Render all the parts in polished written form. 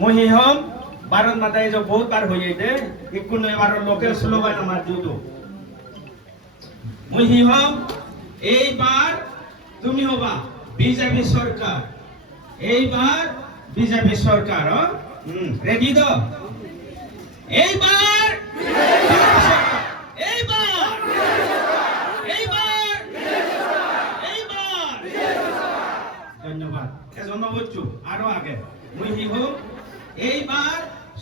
মহি হম ভারত মাতায় যে বহুত বার হয়ে দে ইকুন এবার লোকাল স্লোগান আমার দুটো মহি হম এইবার তুমি হবা বিজেপি সরকার এইবার বিজেপি সরকার রেডি তো এইবার এইবার এইবার এইবার ধন্যবাদ এজন্য বলছো আরো আগে মহি হম এইবার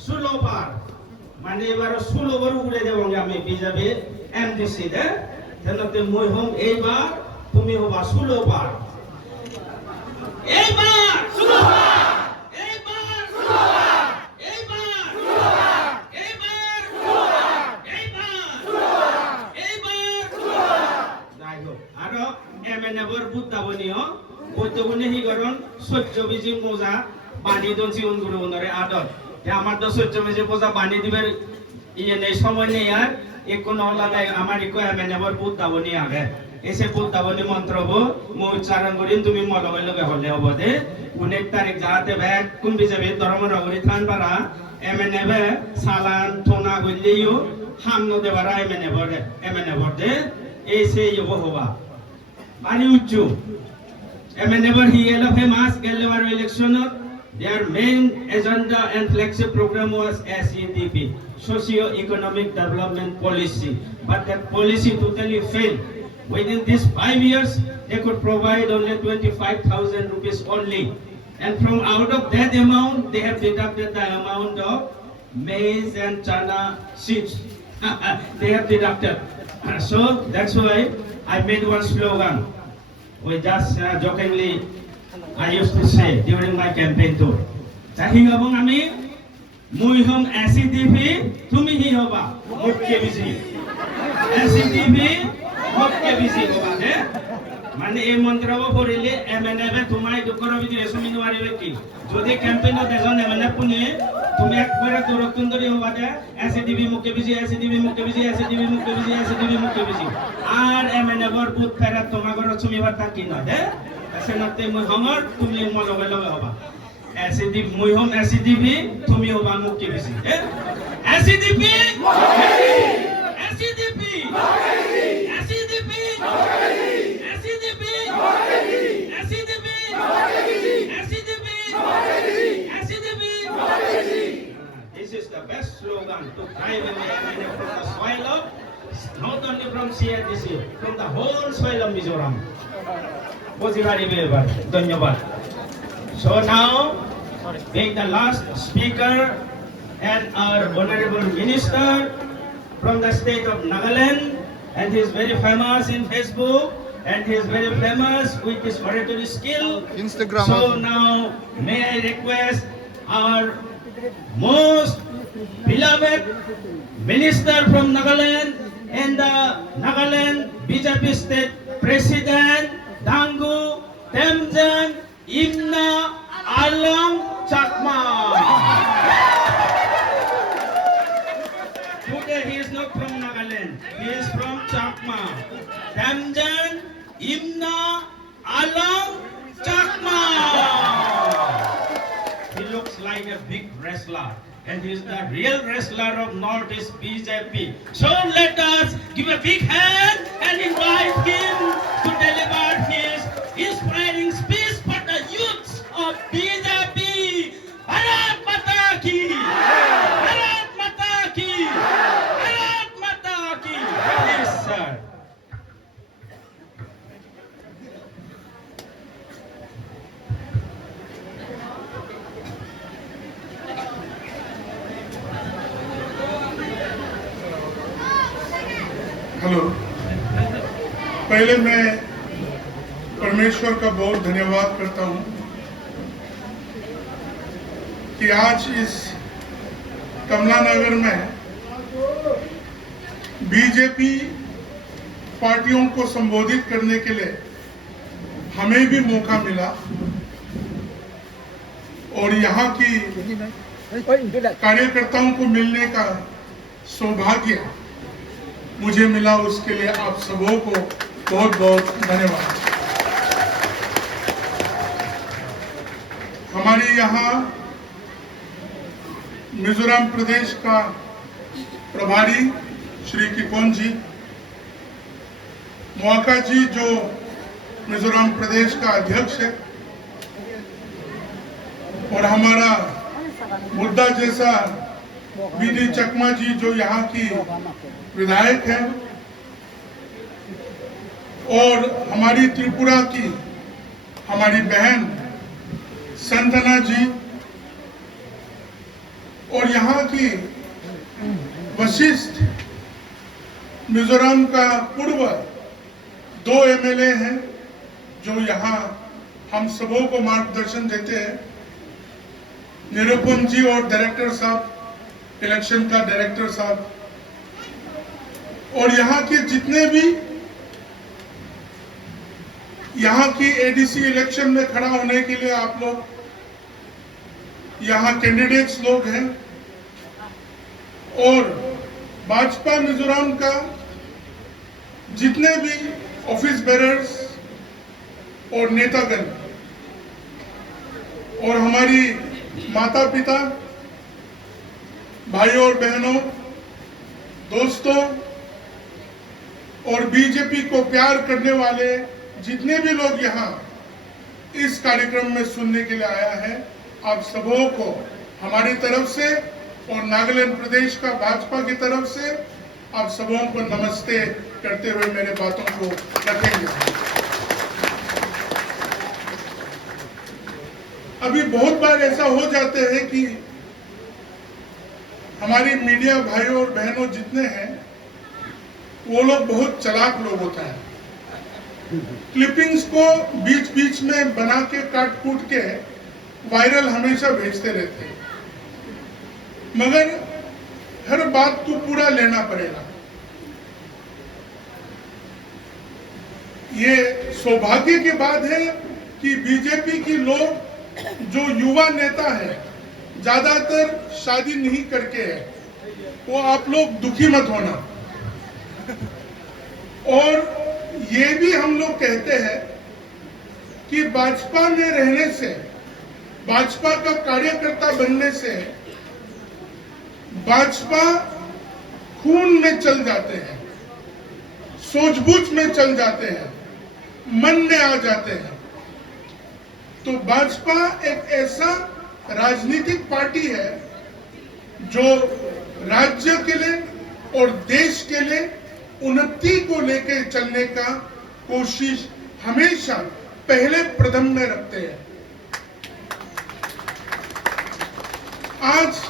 16 বার মানে এবার 16 বার উড়ে দেব আমি বিজেপি এমডিসি দে তেনতে মই হম এইবার তুমি হবা 16 বার এইবার 16 বার এইবার 16 বার এইবার 16 বার এইবার 16 বার এইবার 16 বার এইবার 16 বার যাই হোক আর এমএনএবর বুদ্ধাবনীয় বৈদ্যগুণে হি করণ সহ্য বিজি মোজা বানি দনছি উনগুরু উনরে আদত যে আমার তো সহ্য বিজি মোজা বানি দিবের ইয়ে নেই সময় নেই আর একোন হলাদা আমার ইকো এমএনএবর বুদ্ধাবনী আগে এসে বুদ্ধাবলী মন্ত্রব মই উচ্চারণ করিম তুমি মলগৈ লগে হলে হ'ব দে 19 তারিখ যাতে ব্যাগ কোন বিজেপি ধর্ম রগরি থান পারা এমএনএবে সালান থোনা গলিও হামনো দেবারা এমএনএবর দে এসে ইব হবা বানি উচ্চু এমএনএবর হি এলো famous গেলবার ইলেকশনত their main agenda and flagship program was SEDP socio-economic development policy but that policy totally failed. Within these 5 years, they could provide only 25,000 rupees only. And from out of that amount, they have deducted the amount of maize and chana seeds. They have deducted. So that's why I made one slogan. We just jokingly, I used to say during my campaign tour. Tahing abong ami, mui hom SCTV, tumi hi hoba, mukke bisi. SCTV, মুখ্য BC হবা দে মানে এই মন্ত্রব পড়িলে এমএনএবে তোমাই দুকর ভিতরে সুমি নোৱাৰিবে কি যদি ক্যাম্পেইনত এজন MNA পুনি তুমি একবারে দরতুন্দরি হবা দে এসডিবি মুখ্য বিসি এসডিবি মুখ্য বিসি এসডিবি মুখ্য বিসি এসডিবি মুখ্য বিসি আর এমএনএবর বুথ ফেরা তোমাগর সুমি ভাতা কি না দে সেনতে মই হমর তুমি মলগে লগে হবা এসডিবি মই হম এসডিবি তুমি হবা মুখ্য BC SDB SDB This is the best slogan to drive away MNF from the soil of, not only from CRDC, from the whole soil of Mizoram. So now, being the last speaker and our honorable minister from the state of Nagaland, and he is very famous in Facebook, and he is very famous with his oratory skill. Instagram. So now, may I request our most beloved minister from Nagaland and the Nagaland BJP state president, Dangu Temjan Imna Alam Chakma. Today he is not from Nagaland, he is from Chakma. Temjan Imna Alam Chakma. He looks like a big wrestler and he is the real wrestler of Northeast BJP. So let us give a big hand and invite him to deliver his inspiring speech for the youths of BJP. Bharat Mata Ki! Bharat Mata Ki! Bharat Mata Ki! Yes, sir. Hello, पहले मैं परमेश्वर का बहुत धन्यवाद करता हूं कि आज इस कमलानगर में बीजेपी पार्टियों को संबोधित करने के लिए हमें भी मौका मिला और यहाँ की कार्यकर्ताओं को मिलने का सौभाग्य मुझे मिला। उसके लिए आप सबों को बहुत बहुत धन्यवाद। हमारे यहाँ मिजोरम प्रदेश का प्रभारी श्री किकोन जी, मोआका जी जो मिजोरम प्रदेश का अध्यक्ष है, और हमारा मुद्दा जैसा बीडी चकमा जी जो यहाँ की विधायक है, और हमारी त्रिपुरा की हमारी बहन संतना जी, और यहाँ की वशिष्ठ मिजोरम का पूर्व 2 एमएलए हैं जो यहाँ हम सबों को मार्गदर्शन देते हैं, निरुपम जी और डायरेक्टर साहब, इलेक्शन का डायरेक्टर साहब, और यहाँ के जितने भी यहाँ की एडीसी इलेक्शन में खड़ा होने के लिए आप लोग यहाँ कैंडिडेट्स लोग हैं, और भाजपा मिजोरम का जितने भी ऑफिस बेरर्स और नेतागण, और हमारी माता पिता, भाइयों और बहनों, दोस्तों, और बीजेपी को प्यार करने वाले जितने भी लोग यहाँ इस कार्यक्रम में सुनने के लिए आया है, आप सबों को हमारी तरफ से और नागालैंड प्रदेश का भाजपा की तरफ से आप सबों को नमस्ते करते हुए मेरे बातों को रखेंगे। अभी बहुत बार ऐसा हो जाते हैं कि हमारी मीडिया भाइयों और बहनों जितने हैं वो लोग बहुत चालाक लोग होता है, क्लिपिंग्स को बीच बीच में बना के काट कूट के वायरल हमेशा भेजते रहते हैं, मगर हर बात को पूरा लेना पड़ेगा। ये सौभाग्य की बात है कि बीजेपी की लोग जो युवा नेता है ज्यादातर शादी नहीं करके है, वो आप लोग दुखी मत होना। और ये भी हम लोग कहते हैं कि भाजपा में रहने से, भाजपा का कार्यकर्ता बनने से भाजपा खून में चल जाते हैं, सूझबूझ में चल जाते हैं, मन में आ जाते हैं। तो भाजपा एक ऐसा राजनीतिक पार्टी है जो राज्य के लिए और देश के लिए उन्नति को लेकर चलने का कोशिश हमेशा पहले प्रथम में रखते हैं। आज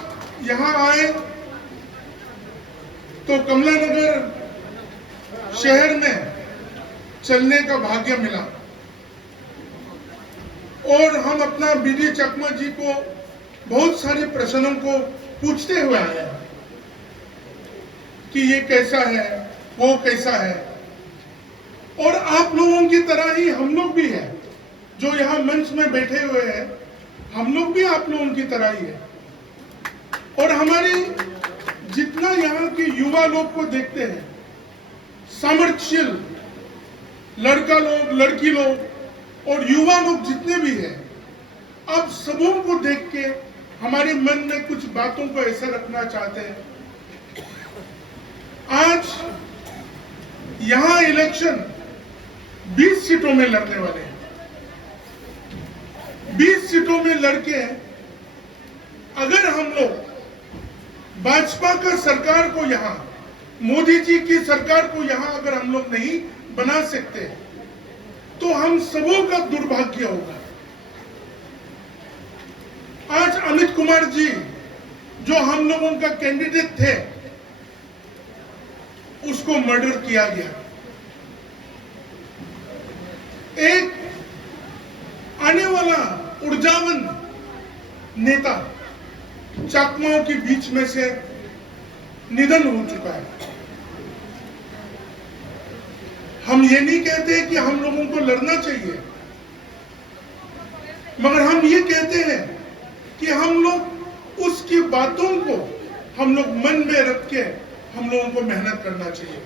यहाँ आए तो कमला नगर शहर में चलने का भाग्य मिला, और हम अपना बीडी चकमा जी को बहुत सारे प्रश्नों को पूछते हुए आए हैं कि ये कैसा है, वो कैसा है। और आप लोगों की तरह ही हम लोग भी हैं जो यहाँ मंच में बैठे हुए हैं, हम लोग भी आप लोगों की तरह ही है। और हमारे जितना यहाँ के युवा लोग को देखते हैं, सामर्थ्यशील लड़का लोग, लड़की लोग और युवा लोग जितने भी हैं, आप सबों को देख के हमारे मन में कुछ बातों को ऐसा रखना चाहते हैं। आज यहाँ इलेक्शन 20 सीटों में लड़ने वाले हैं। 20 सीटों में लड़के अगर हम लोग भाजपा का सरकार को यहाँ, मोदी जी की सरकार को यहाँ अगर हम लोग नहीं बना सकते तो हम सबों का दुर्भाग्य होगा। आज अमित कुमार जी जो हम लोगों का कैंडिडेट थे, उसको मर्डर किया गया। एक आने वाला ऊर्जावान नेता चकमाओं के बीच में से निधन हो चुका है। हम ये नहीं कहते कि हम लोगों को लड़ना चाहिए, मगर हम ये कहते हैं कि हम लोग उसकी बातों को हम लोग मन में रख के हम लोगों को मेहनत करना चाहिए।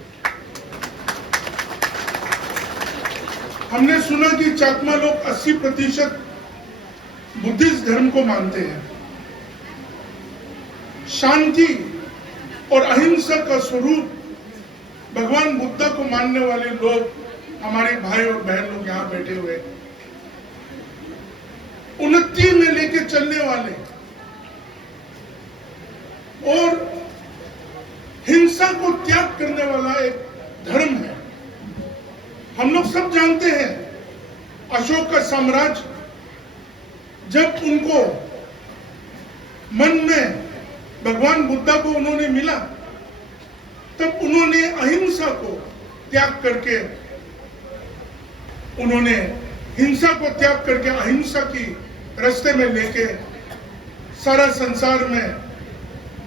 हमने सुना कि चकमा लोग 80% बुद्धिस्ट धर्म को मानते हैं। शांति और अहिंसा का स्वरूप भगवान बुद्ध को मानने वाले लोग, हमारे भाई और बहन लोग यहाँ बैठे हुए, उन्नति में लेके चलने वाले और हिंसा को त्याग करने वाला एक धर्म है। हम लोग सब जानते हैं अशोक का साम्राज्य जब उनको मन में भगवान बुद्ध को उन्होंने मिला, तब उन्होंने अहिंसा को त्याग करके, उन्होंने हिंसा को त्याग करके अहिंसा की रास्ते में लेके सारा संसार में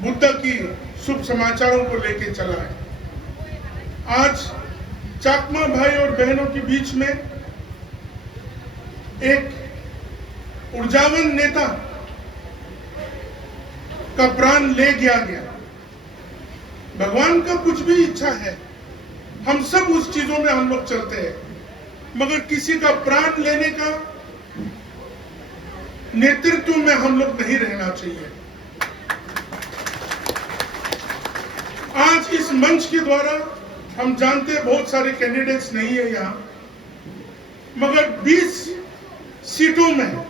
बुद्ध की शुभ समाचारों को लेके चला है। आज चाकमा भाई और बहनों के बीच में एक ऊर्जावान नेता का प्राण ले गया। भगवान का कुछ भी इच्छा है, हम सब उस चीजों में हम लोग चलते हैं, मगर किसी का प्राण लेने का नेतृत्व में हम लोग नहीं रहना चाहिए। आज इस मंच के द्वारा हम जानते हैं बहुत सारे कैंडिडेट्स नहीं है यहाँ, मगर 20 सीटों में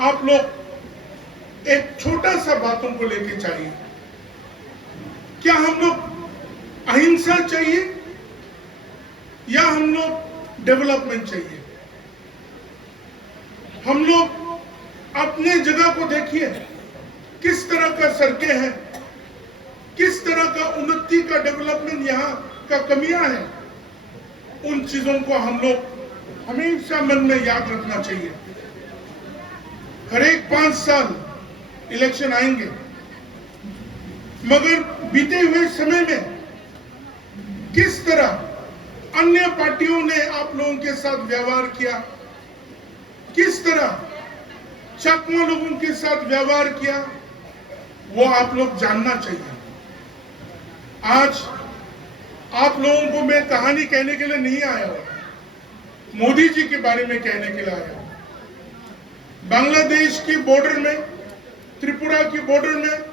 आप लोग एक छोटा सा बातों को लेके चाहिए। क्या हम लोग अहिंसा चाहिए या हम लोग डेवलपमेंट चाहिए? हम लोग अपने जगह को देखिए, किस तरह का सड़कें हैं, किस तरह का उन्नति का डेवलपमेंट यहाँ का कमियां हैं। उन चीजों को हम लोग हमेशा मन में याद रखना चाहिए। हर एक 5 साल इलेक्शन आएंगे, मगर बीते हुए समय में किस तरह अन्य पार्टियों ने आप लोगों के साथ व्यवहार किया, किस तरह चाकमा लोगों के साथ व्यवहार किया, वो आप लोग जानना चाहिए। आज आप लोगों को मैं कहानी कहने के लिए नहीं आया हूं, मोदी जी के बारे में कहने के लिए आया हूं। बांग्लादेश की बॉर्डर में, त्रिपुरा की बॉर्डर में,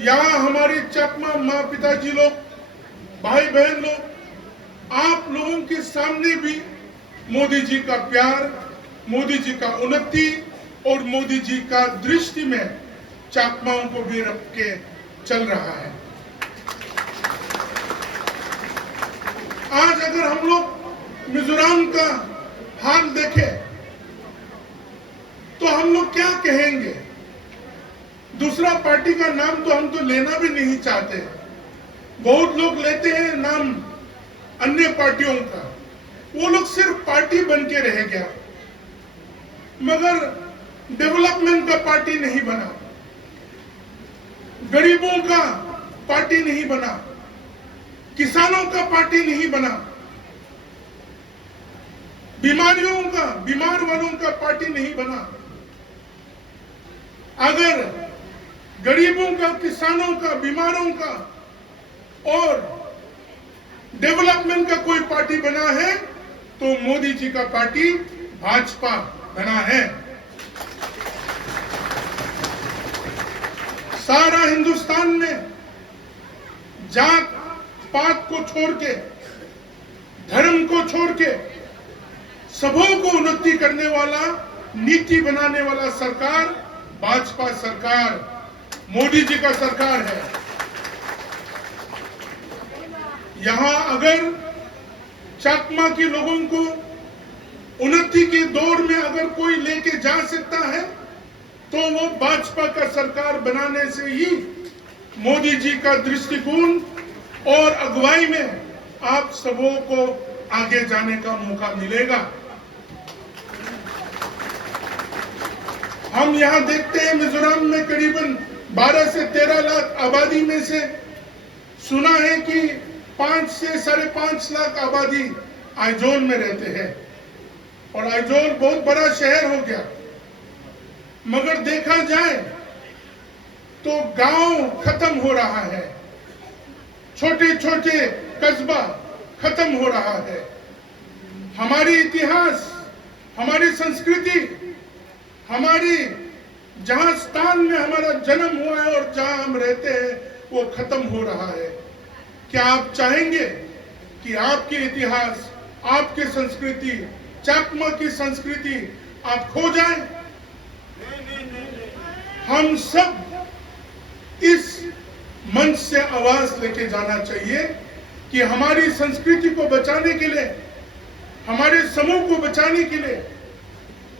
यहाँ हमारे चाकमा माँ पिताजी लोग, भाई बहन लोग, आप लोगों के सामने भी मोदी जी का प्यार, मोदी जी का उन्नति और मोदी जी का दृष्टि में चाकमाओं को भी रख के चल रहा है। आज अगर हम लोग मिजोरम का हाल देखें तो हम लोग क्या कहेंगे? दूसरा पार्टी का नाम तो हम तो लेना भी नहीं चाहते। बहुत लोग लेते हैं नाम अन्य पार्टियों का, वो लोग सिर्फ पार्टी बन के रह गया, मगर डेवलपमेंट का पार्टी नहीं बना, गरीबों का पार्टी नहीं बना, किसानों का पार्टी नहीं बना, बीमार वालों का पार्टी नहीं बना। अगर गरीबों का, किसानों का, बीमारों का और डेवलपमेंट का कोई पार्टी बना है तो मोदी जी का पार्टी भाजपा बना है। सारा हिंदुस्तान में जात पात को छोड़ के, धर्म को छोड़ के सबों को उन्नति करने वाला, नीति बनाने वाला सरकार भाजपा सरकार, मोदी जी का सरकार है। यहां अगर चाकमा के लोगों को उन्नति के दौर में अगर कोई लेके जा सकता है तो वो भाजपा का सरकार बनाने से ही मोदी जी का दृष्टिकोण और अगुवाई में आप सबों को आगे जाने का मौका मिलेगा। हम यहां देखते हैं मिजोरम में करीबन 12 से 13 लाख आबादी में से सुना है कि 5 से 5.5 लाख आबादी आइजोल में रहते हैं, और आइजोल बहुत बड़ा शहर हो गया। मगर देखा जाए तो गांव खत्म हो रहा है, छोटे छोटे कस्बा खत्म हो रहा है। हमारी इतिहास, हमारी संस्कृति, हमारी जहां स्थान में हमारा जन्म हुआ है और जहां हम रहते हैं वो खत्म हो रहा है। क्या आप चाहेंगे कि आपके इतिहास, आपकी संस्कृति, चकमा की संस्कृति आप खो जाए? हम सब इस मंच से आवाज लेके जाना चाहिए कि हमारी संस्कृति को बचाने के लिए, हमारे समूह को बचाने के लिए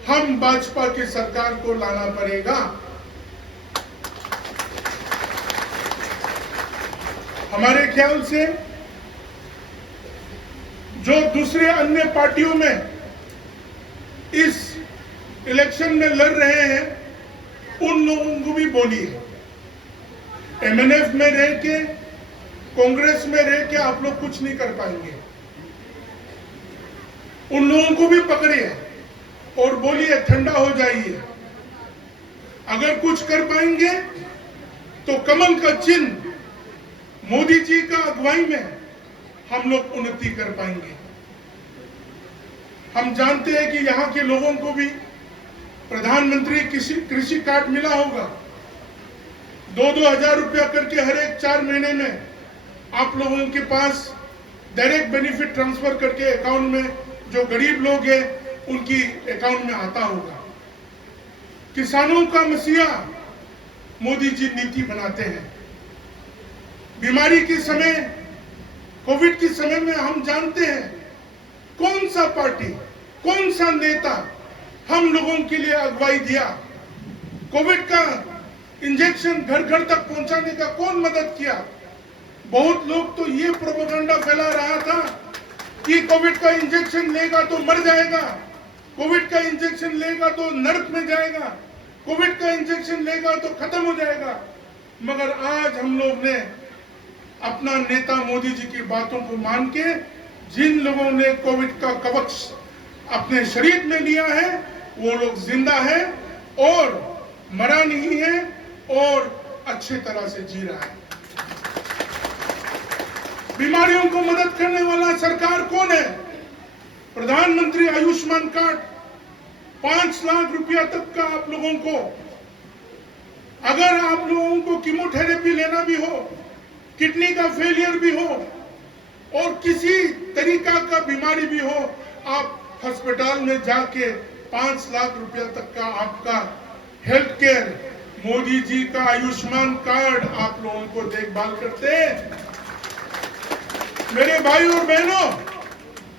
हम भाजपा की सरकार को लाना पड़ेगा। हमारे ख्याल से जो दूसरे अन्य पार्टियों में इस इलेक्शन में लड़ रहे हैं, उन लोगों को भी बोलिए, एमएनएफ में रह के, कांग्रेस में रह के आप लोग कुछ नहीं कर पाएंगे। उन लोगों को भी पकड़िए और बोलिए ठंडा हो जाइए। अगर कुछ कर पाएंगे तो कमल का चिन्ह मोदी जी का अगुवाई में हम लोग उन्नति कर पाएंगे। हम जानते हैं कि यहाँ के लोगों को भी प्रधानमंत्री कृषि कार्ड मिला होगा। 2-2 हजार रुपया करके हर एक 4 महीने में आप लोगों के पास डायरेक्ट बेनिफिट ट्रांसफर करके अकाउंट में, जो गरीब लोग हैं उनकी अकाउंट में आता होगा। किसानों का मसीहा मोदी जी नीति बनाते हैं। बीमारी के समय, कोविड के समय में हम जानते हैं कौन सा पार्टी, कौन सा नेता हम लोगों के लिए अगुवाई दिया। कोविड का इंजेक्शन घर घर तक पहुंचाने का कौन मदद किया? बहुत लोग तो ये प्रोपेगेंडा फैला रहा था कि कोविड का इंजेक्शन लेगा तो मर जाएगा, कोविड का इंजेक्शन लेगा तो नरक में जाएगा, कोविड का इंजेक्शन लेगा तो खत्म हो जाएगा। मगर आज हम लोग ने अपना नेता मोदी जी की बातों को मान के, जिन लोगों ने कोविड का कवच अपने शरीर में लिया है वो लोग जिंदा है और मरा नहीं है और अच्छे तरह से जी रहा है। बीमारियों को मदद करने वाला सरकार कौन है? प्रधानमंत्री आयुष्मान कार्ड, 5 लाख रुपया तक का आप लोगों को, अगर आप लोगों को कीमोथेरेपी लेना भी हो, किडनी का फेलियर भी हो और किसी तरीका का बीमारी भी हो, आप अस्पताल में जाके 5 लाख रुपया तक का आपका हेल्थ केयर, मोदी जी का आयुष्मान कार्ड आप लोगों को देखभाल करते हैं। मेरे भाई और बहनों,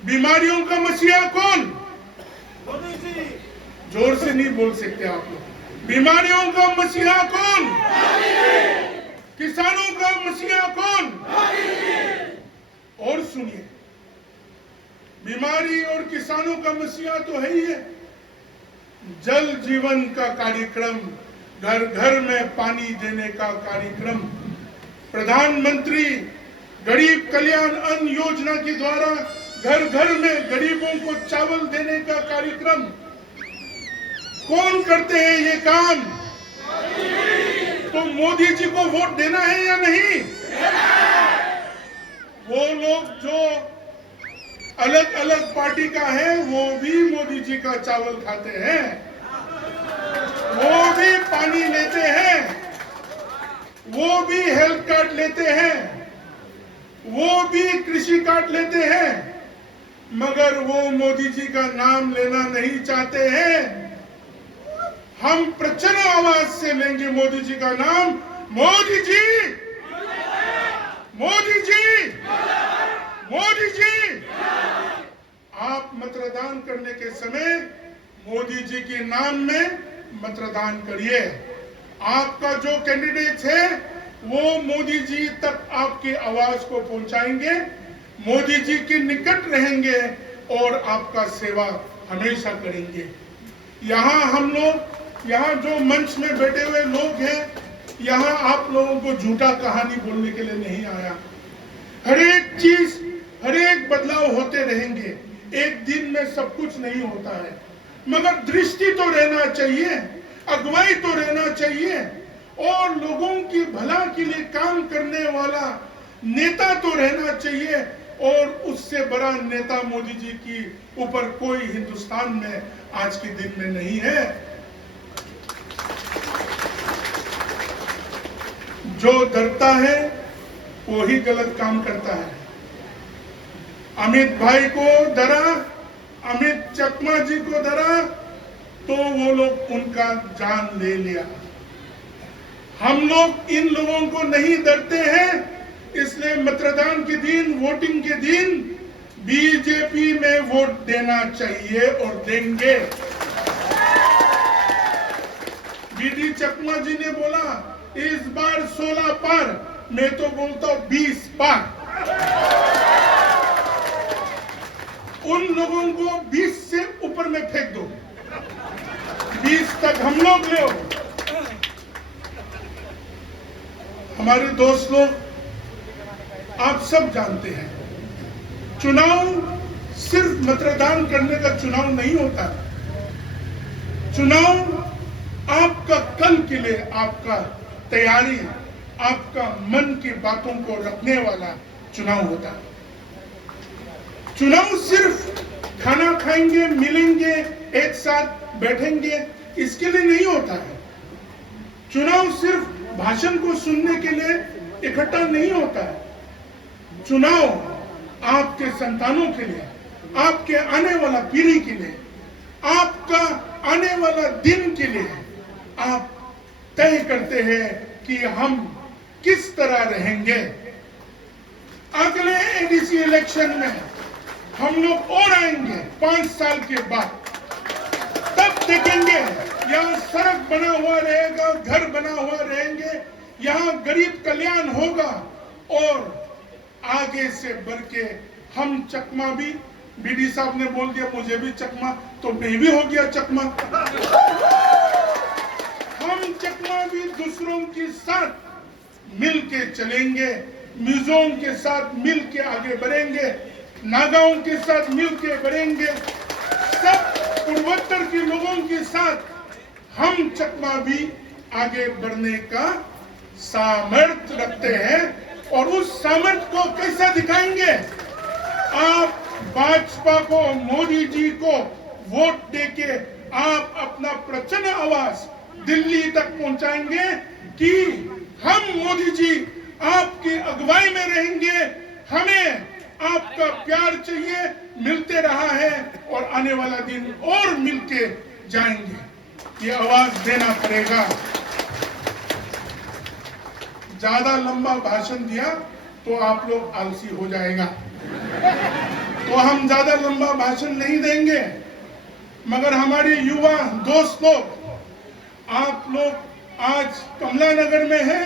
बीमारियों का मसीहा कौन? मोदी जी। जोर से नहीं बोल सकते आप लोग। बीमारियों का मसीहा कौन? मोदी जी। किसानों का मसीहा कौन? मोदी जी। और सुनिए, बीमारी और किसानों का मसीहा तो है ही है। जल जीवन का कार्यक्रम, घर घर में पानी देने का कार्यक्रम, प्रधानमंत्री गरीब कल्याण अन्न योजना के द्वारा घर घर में गरीबों को चावल देने का कार्यक्रम कौन करते हैं ये काम? तो मोदी जी को वोट देना है या नहीं? वो लोग जो अलग अलग पार्टी का है वो भी मोदी जी का चावल खाते हैं, वो भी पानी लेते हैं, वो भी हेल्थ कार्ड लेते हैं, वो भी कृषि कार्ड लेते हैं, मगर वो मोदी जी का नाम लेना नहीं चाहते हैं। हम प्रचंड आवाज से लेंगे मोदी जी का नाम। मोदी जी, मोदी जी, मोदी जी। आप मतदान करने के समय मोदी जी के नाम में मतदान करिए। आपका जो कैंडिडेट है वो मोदी जी तक आपकी आवाज को पहुंचाएंगे, मोदी जी के निकट रहेंगे और आपका सेवा हमेशा करेंगे। यहाँ हम लोग, यहाँ जो मंच में बैठे हुए लोग हैं, यहाँ आप लोगों को झूठा कहानी बोलने के लिए नहीं आया। हर एक चीज, हर एक बदलाव होते रहेंगे, एक दिन में सब कुछ नहीं होता है, मगर दृष्टि तो रहना चाहिए, अगुवाई तो रहना चाहिए और लोगों की भला के लिए काम करने वाला नेता तो रहना चाहिए। और उससे बड़ा नेता मोदी जी की ऊपर कोई हिंदुस्तान में आज के दिन में नहीं है। जो डरता है वो ही गलत काम करता है। अमित भाई को डरा, अमित चकमा जी को डरा तो वो लोग उनका जान ले लिया। हम लोग इन लोगों को नहीं डरते हैं, इसलिए मतदान के दिन, वोटिंग के दिन बीजेपी में वोट देना चाहिए और देंगे। बीडी चकमा जी ने बोला इस बार 16 पार, मैं तो बोलता हूं 20 पार। उन लोगों को 20 से ऊपर में फेंक दो, 20 तक हम लोग ले। हमारे दोस्त लोग, आप सब जानते हैं, चुनाव सिर्फ मतदान करने का चुनाव नहीं होता। चुनाव आपका कल के लिए, आपका तैयारी, आपका मन की बातों को रखने वाला चुनाव होता है। चुनाव सिर्फ खाना खाएंगे, मिलेंगे, एक साथ बैठेंगे, इसके लिए नहीं होता है। चुनाव सिर्फ भाषण को सुनने के लिए इकट्ठा नहीं होता है। चुनाव आपके संतानों के लिए, आपके आने वाला पीढ़ी के लिए, आपका आने वाला दिन के लिए आप तय करते हैं कि हम किस तरह रहेंगे। अगले एडीसी इलेक्शन में हम लोग और आएंगे 5 साल के बाद, तब देखेंगे यहाँ सड़क बना हुआ रहेगा, घर बना हुआ रहेंगे, यहाँ गरीब कल्याण होगा और आगे से बढ़ के हम चकमा भी, बीडी साहब ने बोल दिया मुझे भी चकमा, तो मैं भी हो गया चकमा। हम चकमा भी दूसरों के साथ मिल के चलेंगे, मिजों के साथ मिल के आगे बढ़ेंगे, नागाओं के साथ मिल के बढ़ेंगे, सब पूर्वोत्तर के लोगों के साथ हम चकमा भी आगे बढ़ने का सामर्थ्य रखते हैं। और उस सामर्थ्य को कैसे दिखाएंगे? आप भाजपा को, मोदी जी को वोट देके आप अपना प्रचंड आवाज दिल्ली तक पहुंचाएंगे कि हम मोदी जी आपकी अगुवाई में रहेंगे, हमें आपका प्यार चाहिए, मिलते रहा है और आने वाला दिन और मिलके जाएंगे। ये आवाज देना पड़ेगा। ज्यादा लंबा भाषण दिया तो आप लोग आलसी हो जाएगा, तो हम ज्यादा लंबा भाषण नहीं देंगे। मगर हमारे युवा दोस्त लोग, आप लोग आज कमला नगर में हैं,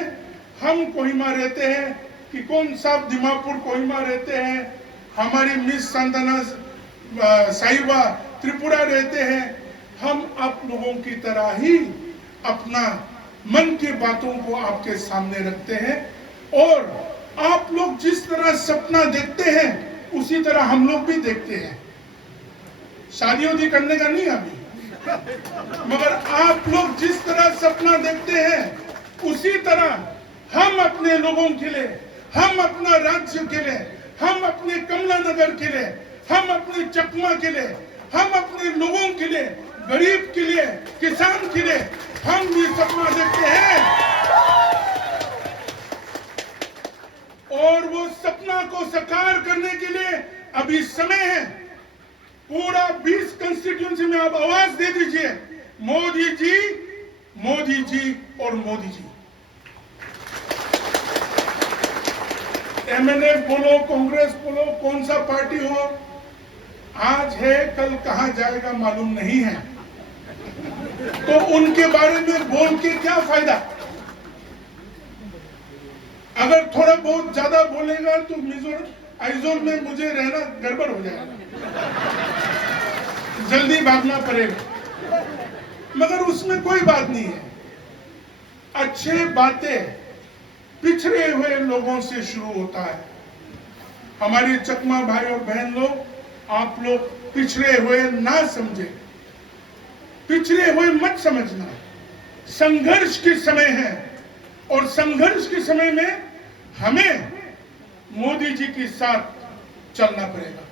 हम कोहिमा रहते हैं, कि कौन साहब दिमापुर कोहिमा रहते हैं, हमारी मिस संतना साहिबा त्रिपुरा रहते हैं। हम आप लोगों की तरह ही अपना मन की बातों को आपके सामने रखते हैं और आप लोग जिस तरह सपना देखते हैं उसी तरह हम लोग भी देखते हैं। शादी उदी करने का नहीं अभी, मगर आप लोग जिस तरह सपना देखते हैं उसी तरह हम अपने लोगों के लिए, हम अपना राज्य के लिए, हम अपने कमला नगर के लिए, हम अपने चकमा के लिए, हम अपने लोगों के लिए, गरीब के लिए, किसान के लिए हम भी सपना देखते हैं। और वो सपना को साकार करने के लिए अभी समय है। पूरा 20 कंस्टिट्यूएंसी में आप आवाज दे दीजिए, मोदी जी, मोदी जी और मोदी जी। एमएनएफ बोलो, कांग्रेस बोलो, कौन सा पार्टी हो, आज है कल कहां जाएगा मालूम नहीं है, तो उनके बारे में बोल के क्या फायदा। अगर थोड़ा बहुत ज्यादा बोलेगा तो आइजोल में मुझे रहना गड़बड़ हो जाएगा, जल्दी भागना पड़ेगा। मगर उसमें कोई बात नहीं है। अच्छे बातें पिछड़े हुए लोगों से शुरू होता है। हमारे चकमा भाई और बहन लोग, आप लोग पिछड़े हुए ना समझे, पिछड़े हुए मत समझना। संघर्ष के समय है और संघर्ष के समय में हमें मोदी जी के साथ चलना पड़ेगा।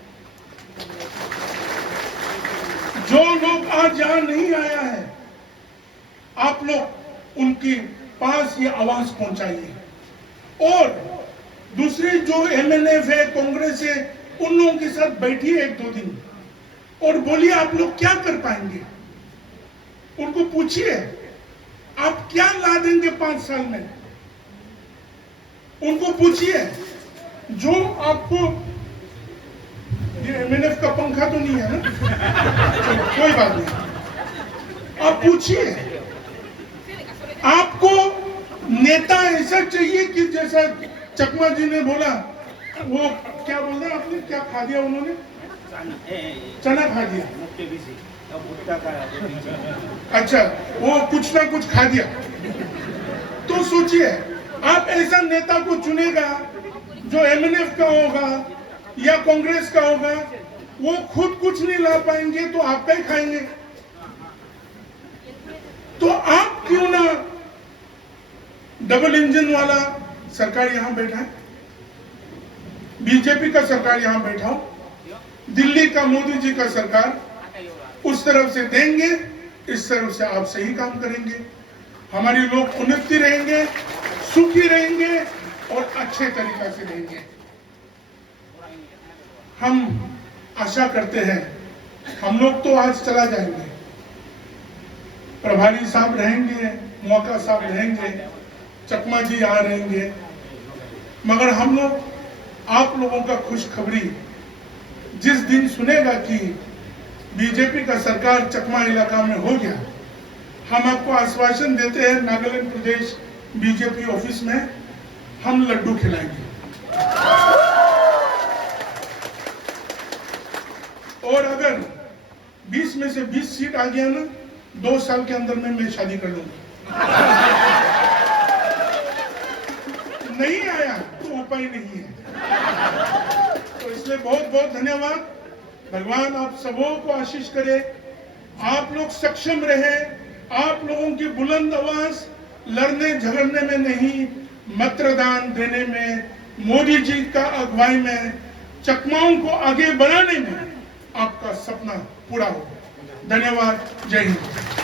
जो लोग आज यहां नहीं आया है, आप लोग उनके पास ये आवाज पहुंचाइए। और दूसरी जो एमएनएफ है, कांग्रेस है, उन लोगों के साथ बैठिए 1-2 दिन और बोलिए आप लोग क्या कर पाएंगे। उनको पूछिए आप क्या ला देंगे 5 साल में। उनको पूछिए जो आपको, ये एमएनएफ का पंखा तो नहीं है ना, कोई बात नहीं, आप पूछिए आपको नेता ऐसा चाहिए कि जैसा चकमा जी ने बोला, वो क्या बोल रहे आपने, क्या खा दिया उन्होंने, चना खा दिया, अच्छा वो कुछ ना कुछ खा दिया। तो सोचिए आप ऐसा नेता को चुनेगा जो एमएनएफ का होगा या कांग्रेस का होगा, वो खुद कुछ नहीं ला पाएंगे तो आपका ही खाएंगे। तो आप क्यों ना डबल इंजन वाला सरकार यहां बैठा है, बीजेपी का सरकार यहां बैठा हो, दिल्ली का मोदी जी का सरकार, उस तरफ से देंगे, इस तरफ से आप सही काम करेंगे, हमारे लोग उन्नति रहेंगे, सुखी रहेंगे और अच्छे तरीका से रहेंगे। हम आशा करते हैं, हम लोग तो आज चला जाएंगे, प्रभारी साहब रहेंगे, मौका साहब रहेंगे, चकमा जी यहाँ रहेंगे, मगर हम लोग आप लोगों का खुशखबरी जिस दिन सुनेगा कि बीजेपी का सरकार चकमा इलाका में हो गया, हम आपको आश्वासन देते हैं नागालैंड प्रदेश बीजेपी ऑफिस में हम लड्डू खिलाएंगे। और अगर 20 में से 20 सीट आ गया ना, 2 साल के अंदर में मैं शादी कर लूंगा। नहीं आया तो उपाय नहीं है। तो इसलिए बहुत बहुत धन्यवाद। भगवान आप सबों को आशीष करे, आप लोग सक्षम रहे, आप लोगों की बुलंद आवाज लड़ने झगड़ने में नहीं, मतदान देने में, मोदी जी का अगुवाई में, चकमाओं को आगे बढ़ाने में आपका सपना पूरा हो। धन्यवाद। जय हिंद।